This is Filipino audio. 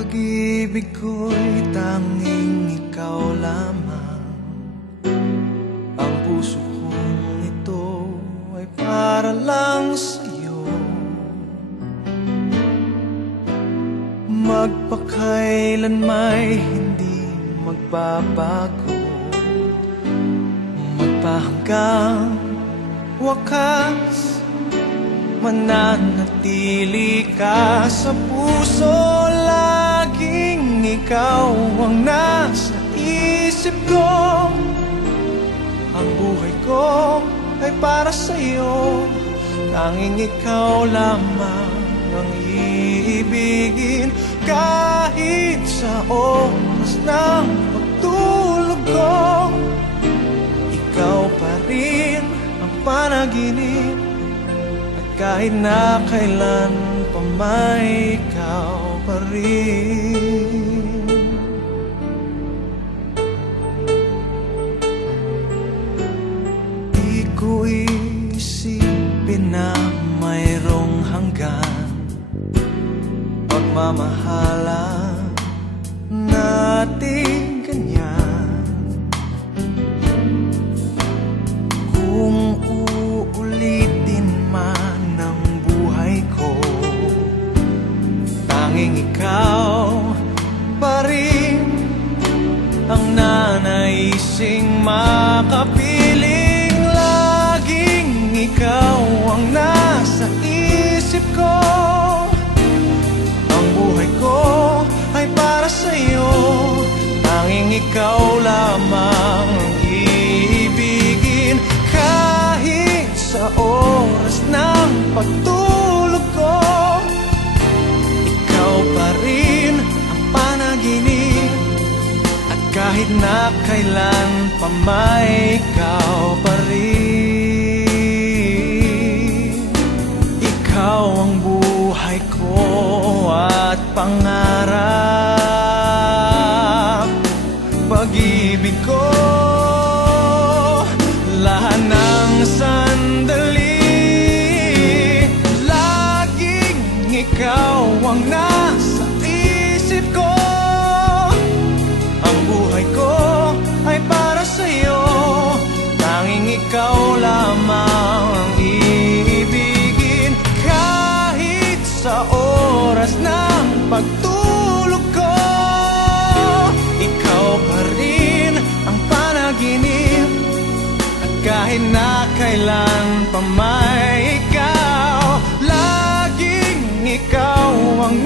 Pag-ibig ko'y tanging ikaw lamang. Ang puso kong ito ay para lang sa'yo. Magpakailan may hindi magbabago, magpahanggang wakas, mananatili ka sa puso. Laging ikaw ang nasa isip ko. Ang buhay ko ay para sa'yo. Tanging ikaw lamang ang iibigin. Kahit sa oras ng pagtulog ko, ikaw pa rin ang panaginip. At kahit na kailan pa may ikaw pa rin. Di ko isipin na mayroong hanggan pagmamahalan natin ganyan. Kung uulitin man ang buhay ko, tanging ikaw pa rin ang nanaising makapiling. Laging ikaw ang nasa isip ko. Ang buhay ko ay para sa'yo. Tanging ikaw lamang ang iibigin. Kahit sa oras ng pagtulog ko, ikaw pa rin ang panaginip. At kahit na kailan pa may ikaw pa rin. Ikaw ang buhay ko at pangarap, pag-ibig ko, lahat ng sandali. Laging ikaw ang nasa isip ko. Ang buhay ko ay para sa'yo. Tanging ikaw lamang ang iibigin. Kahit sa oras ng pagtulog ko, ikaw pa rin ang panaginip. At kahit na kailan pa may ikaw, laging ikaw ang